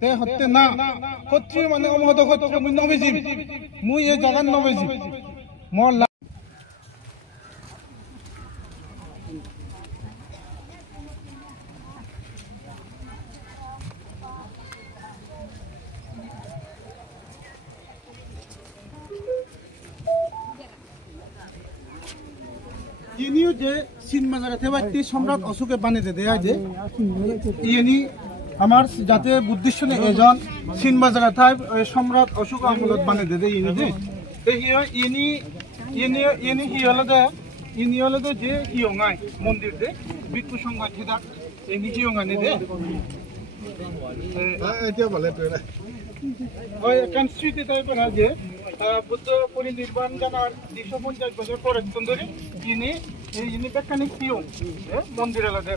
তে হতে না ক্ষত্রিয় মানে অমহত ক্ষত্রিয় মুই নবেজি মুই এই জায়গার নবেজি মোর ইনিও যে সিনমাজারা থেবাইতে সম্রাট অশোকে বানিয়ে দেয়া যে ইনি আমার যাতে বুদ্ধিষ্টনে এজন সিনমাজারা থাই সম্রাট অশোক আমলত বানিয়ে দে ইনি যে ইনি ইনি ইনি ইনি হলো যে হিয়ঙাই মন্দির দে বিক্ষু সংঘাত হিদা ইনি হিয়ঙানি দে এতিয়া বলে তো না ওই কনস্টিটিউট টাইপের যে বুদ্ধ পরিনির্বাণ জানার 250 বছর পরে সুন্দরী ইনি বেকানিক পিও মন্দির আলাদা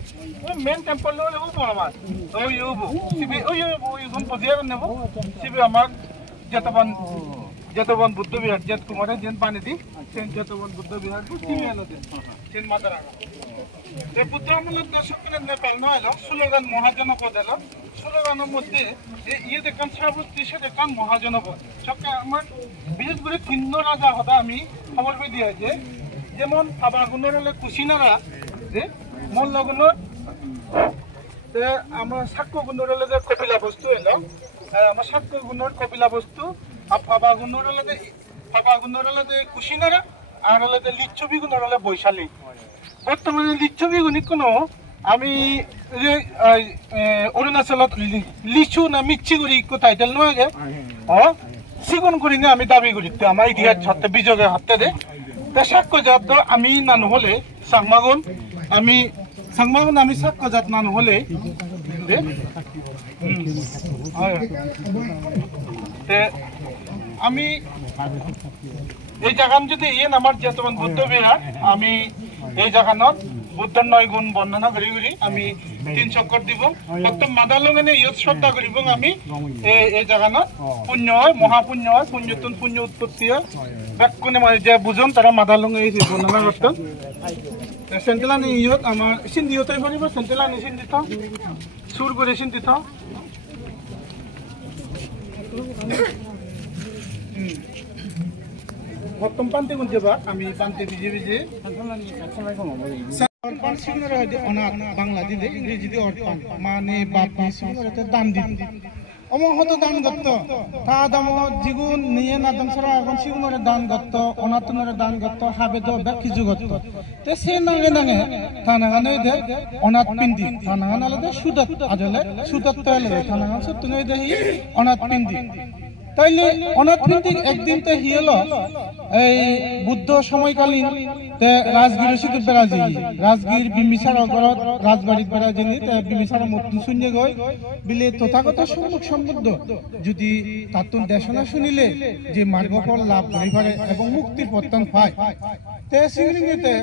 মেন টেম্পল হলো আমার ওই ইউবু সিবি ওই ইউবু পজিয়ার নেব সিবি আমার যেতবন বুদ্ধ বিহার জেত কুমারে জেন পানি দি সেন যেতবন বুদ্ধ বিহার সিবি আলাদা সেন মাদারা এই বুদ্ধ আমলের দশকের নেপাল নয় স্লোগান মহাজনপদ এলো স্লোগানের মধ্যে ইয়ে দেখান শ্রাবতী সে দেখান মহাজনপদ সবকে আমার বিশেষ করে 3 রাজা হতা আমি খবর পেয়ে দিয়ে যে যেমন আবাগুনের হলে কুশিনারা যে মল্লগুণর আমার সাক্ষ্য গুণর হলে যে কপিলা বস্তু এলো আমার সাক্ষ্য গুণর কপিলা বস্তু আর ফাবাগুণর হলে যে কুশিনারা আর হলে যে লিচ্ছবি গুণর হলে বৈশালী বর্তমানে লিচ্ছবি গুণিক কোনো আমি অরুণাচলত লিচু না মিচ্ছি করি টাইটেল নয় গে সিগুন করি না আমি দাবি করি আমার ইতিহাস হতে বিযোগে হতে দে সাক্ষ্য জাত আমি না নহলে সাংমাগুন আমি সাক্ষ্য জাত না নহলে আমি এই জায়গান যদি ইয়েন আমার যেতমান বুদ্ধ বিহার আমি এই জায়গানত বুদ্ধর 9 গুণ বর্ণনা করি আমি 3 চক্কর দিব প্রথম মাদালঙ্গনে ইয়ত শ্রদ্ধা করিব আমি এই জায়গানত পুণ্য হয় মহাপুণ্য হয় পুণ্যতুন পুণ্য উৎপত্তি হয় ব্যাকুনে মানে যে বুঝন তারা মাদালঙ্গে এই বর্ণনা করতেন সেন্টেলানি ইয়ত আমার সিন্ধি হতে পারিব সেন্টেলানি সিন্ধি থাও সুর করে সিন্ধি থাও প্রথম পান্তে কোন যাবা আমি পান্তে ভিজে অনাথ বাংলা দিদি ইংরেজি দিয়ে অর্পান মানে বাপি সিংহরাতে দান দিদি অমহত দান দত্ত তা দাম জিগুন নিয়ে নাদন সরা এখন সিংহরে দান দত্ত অনাথনরে দান দত্ত হাবে তো ব্যাখ্যি জগত তে সে নাঙে নাঙে থানাগানে দে অনাথ পিন্দি থানাগান আলাদা সুদত আজলে সুদত তলে থানাগান সত্যনে দে অনাথ পিন্দি তাইলে অনাথ পিন্দি একদিন তে হিয়েল এই বুদ্ধ সময়কালীন তে রাজগীর সিদ্ধ বেড়াজি রাজগীর বিম্বিসার অগরত রাজবাড়িত বেড়াজিনি তে বিম্বিসার মূর্তি শুনে গই বিলে তথাগত সম্মুখ সম্বুদ্ধ যদি তাতুন দেশনা শুনিলে যে মার্গফল লাভ করি পারে এবং মুক্তির পত্তন পায় তে সিংরিঙ্গিতে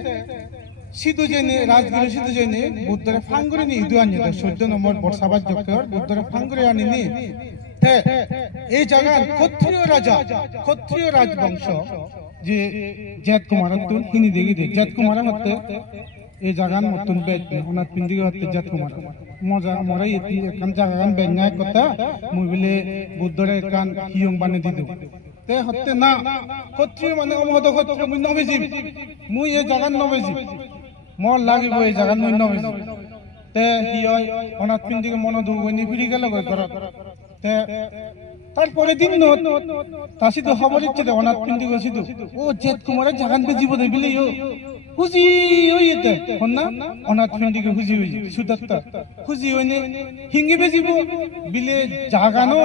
সিধু জেনে রাজগীর সিধু জেনে বুদ্ধরে ফাঙ্গুরে নি ইদু আনি 14 নম্বর বর্ষাবাদ যকের বুদ্ধরে ফাঙ্গুরে আনিনি এই জায়গার ক্ষত্রিয় রাজবংশ যে জেত কুমার হিনি দেখি জেত কুমার হতে এই জায়গান মতন বেদ অনাথ পিন্দি হতে জেত কুমার মজা মরাই এটি এখান জায়গান বেঙ্গায় কথা মুই বলে বুদ্ধরে এখান হিয়ং বানে দিদু তে হতে না ক্ষত্রিয় মানে অমহত ক্ষত্রিয় মুই নবেজি মুই এই জায়গান নবেজি মর লাগিব এই জায়গান মুই নবেজি তে হিয় অনাথ পিন্দিকে মন দুবনি ফিরি গেল গই করা তারপরে দিন তাসি তো খবর ইচ্ছে দে অনাথ পিন্দি গছিদু ও জেত কুমারের জাগান বে জীব দে বিলে হুজি ওইতে হন্না অনাথ পিন্দি কে হুজি সুদত্ত হুজি ওইনে হিঙ্গি বে জীব বিলে জাগানো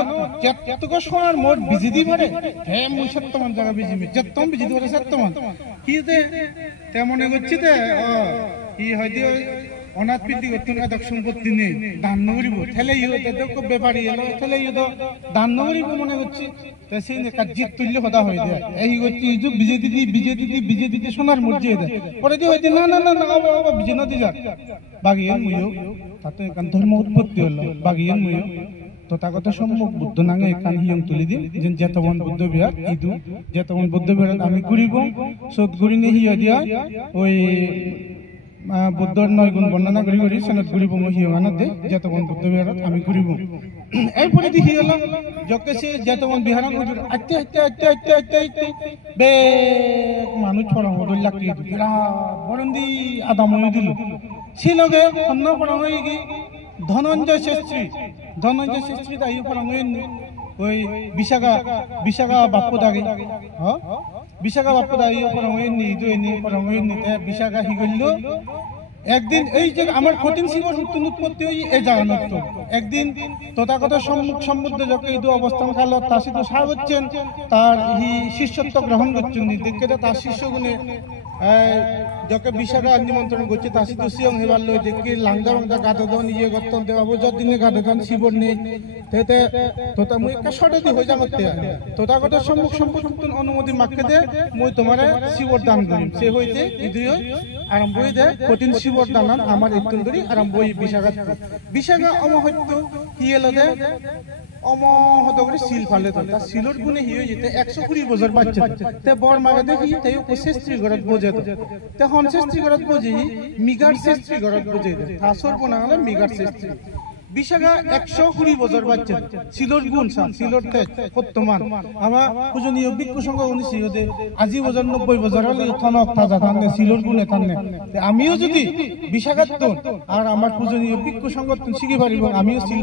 জেত কো সোনার মোর বিজি দি পারে হে মুই সত্যমান জায়গা বিজিমি জেতম বিজি দি পারে সত্যমান কি দে তেমনে গচ্ছি দে কি হয়দি অনাথ পিন্দি গতন আদক সম্পত্তি নেই দান নগরিব ঠেলে ইও তো ব্যাপারী এলো ঠেলে ইও তো দান নগরিব মনে হচ্ছে তে সেই কাজিত তুল্য কথা হই দে এই গচ্ছি যে বিজেপি সোনার মর্জি দে পরে দি হইতে না বিজে নদী যা বাগিয়ান মুইও তাতে কান ধর্ম উৎপত্তি হলো বাগিয়ান মুইও তথাগত সম্মুখ বুদ্ধ নাঙে এখান হিয়ং তুলি দিন যেন যেতবন বুদ্ধ বিহার ইদু যেতবন বুদ্ধ বিহার আমি ঘুরিব সদ ঘুরিনে হিয়া দিয়া ওই বুদ্ধর 9 গুণ বর্ণনা করি করি সনত ঘুরিব হিয়মানত দে যেতমন বুদ্ধ বিহারত আমি ঘুরিব এরপরে দেখি হলো যকে সে যেতমন বিহারত হুজুর আইতে আইতে আইতে আইতে আইতে আইতে বে মানুষ ফরম হদল লাগি বিরাট বরন্দি আদামই দিল সে লগে অন্য ফরম হয়ে গি ধনঞ্জয় শাস্ত্রী তাই ফরম হয়ে ওই বিশাখা বাপ্পু দাগে হ্যাঁ বিশাখা বাপ্পু দাগে ফরম হয়ে নি দুই নি ফরম হয়ে নি বিশাখা হি গেল একদিন এই যে আমার কঠিন শিবর নতুন উৎপত্তি হই এই জায়গা নষ্ট একদিন তথাগত সম্মুখ সম্বুদ্ধ যখন এই অবস্থান কাল তার সাথে সার হচ্ছেন তার শিষ্যত্ব গ্রহণ করছেন দেখে তার শিষ্যগুণে যকে বিশাখা নিমন্ত্রণ করছে তার সাথে সিয়ং হেবার লই দেখি লাংদা বাংদা গাদন ইয়ে করতেন দেবাবু যদিনে গাদন শিবর নেই তেতে তোতা মুই একটা শর্টে হয়ে যা করতে তথাগত সম্মুখ সম্বুদ্ধ অনুমতি মাকে দে মুই তোমারে শিবর দান করি সে হইতে ইদুই আরম্ভ হয়ে দেয় কঠিন শিবর দানান আমার ইত্তন করি আরম্ভ হই বিশাখা অমহত্য কি এলো দে অমহত করে সিল ফালে তো তার সিলর গুণে হি যেতে 120 বছর বাচ্চা তে বড় মাগে দেখি তাই শেস্ত্রী ঘরত বোঝে তো তে হন শেস্ত্রী ঘরত বোঝি মিগার শেস্ত্রী ঘরত বোঝে আসর কোনা হলো মিগার শেস্ত্রী বিশাখা 120 বছর বাচ্চা সিলর গুণ সিলর তে বর্তমান আমার পূজনীয় ভিক্ষু সংঘ উনিছি দে আজি বছর 90 বছর হলে থনক তাজা থানে সিলর গুণে থানে আমিও যদি বিশাখাত আর আমার পূজনীয় ভিক্ষু সংগঠন শিখি পারিব আমিও সিল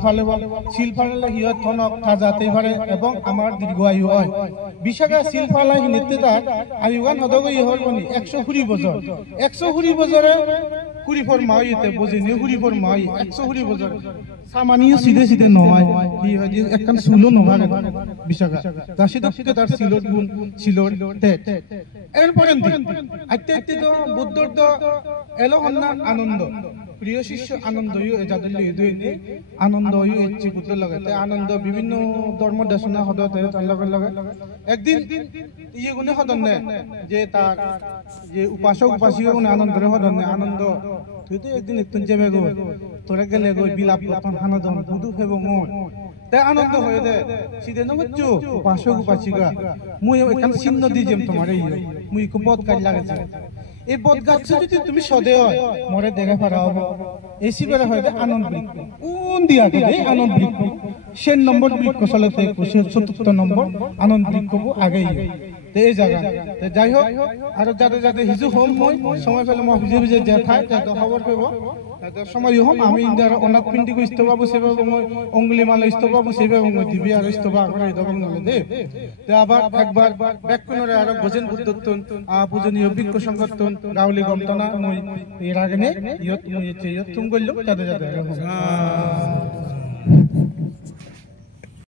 ফালে হিয় থনক তাজা তে পারে এবং আমার দীর্ঘ আয়ু হয় বিশাখা সিল ফালাই নিতে তার আয়ুগান হদগই হরবনি 120 বছর 120 বছরে কুড়িফর মাইতে বুঝিনি কুড়িফর মাই 120 বছর সামানিয় সিধে নয় কি হয় যে একখান সুলো নভাগে বিশাখা তার সাথে তার সিলর গুণ সিলর টেট এরপরে আইতে আইতে তো বুদ্ধর তো এলো হন্না আনন্দ প্রিয় শিষ্য আনন্দ যাদের লিয়ে আনন্দ ইচ্ছে বুদ্ধ লগাতে আনন্দ বিভিন্ন ধর্ম দেশনা হদতে তার লগে একদিন ইয়ে গুণে হদন যে তার যে উপাসক উপাসিকা গুণে আনন্দের হদন আনন্দ তুই তো একদিন একটু যাবে গো তোরা গেলে গো বিলাপ প্রথম হানদন বুধু ফেব তাই আনন্দ হয়ে দে সিধে নবচ্চু উপাসক উপাসিকা মুই এখান চিহ্ন দি যেম তোমার এই মুই খুব বদ কাজ লাগেছে এই বদ গাছ যদি তুমি সদে হয় মরে দেখে পারা হবো এসি বেড়া হয় আনন্দ বৃক্ষ কোন দিয়া দিলে আনন্দ বৃক্ষ সেন নম্বর বৃক্ষ চলতে 74 নম্বর আনন্দ বৃক্ষ আগেই এই জায়গা যাই হোক আর যাতে হিজু হোম মই সময় পেলে মই ভিজে যে থাই যাতে খবর পেব সময় হম আমি ইন্ডিয়ার অনাথ পিন্ডিকে ইস্তবাবু সেভাবে মই অঙ্গুলি মালা ইস্তবাবু সেভাবে মই দিবি আর ইস্তবা করে দবং নলে দে তে আবার একবার ব্যাকুনরে আর ভোজন বুদ্ধত্তন পূজনীয় ভিক্ষ সংগঠন গাউলি গমতনা মই এর আগে নে ইয়ত মই ইয়ত তুম গল্ল যাতে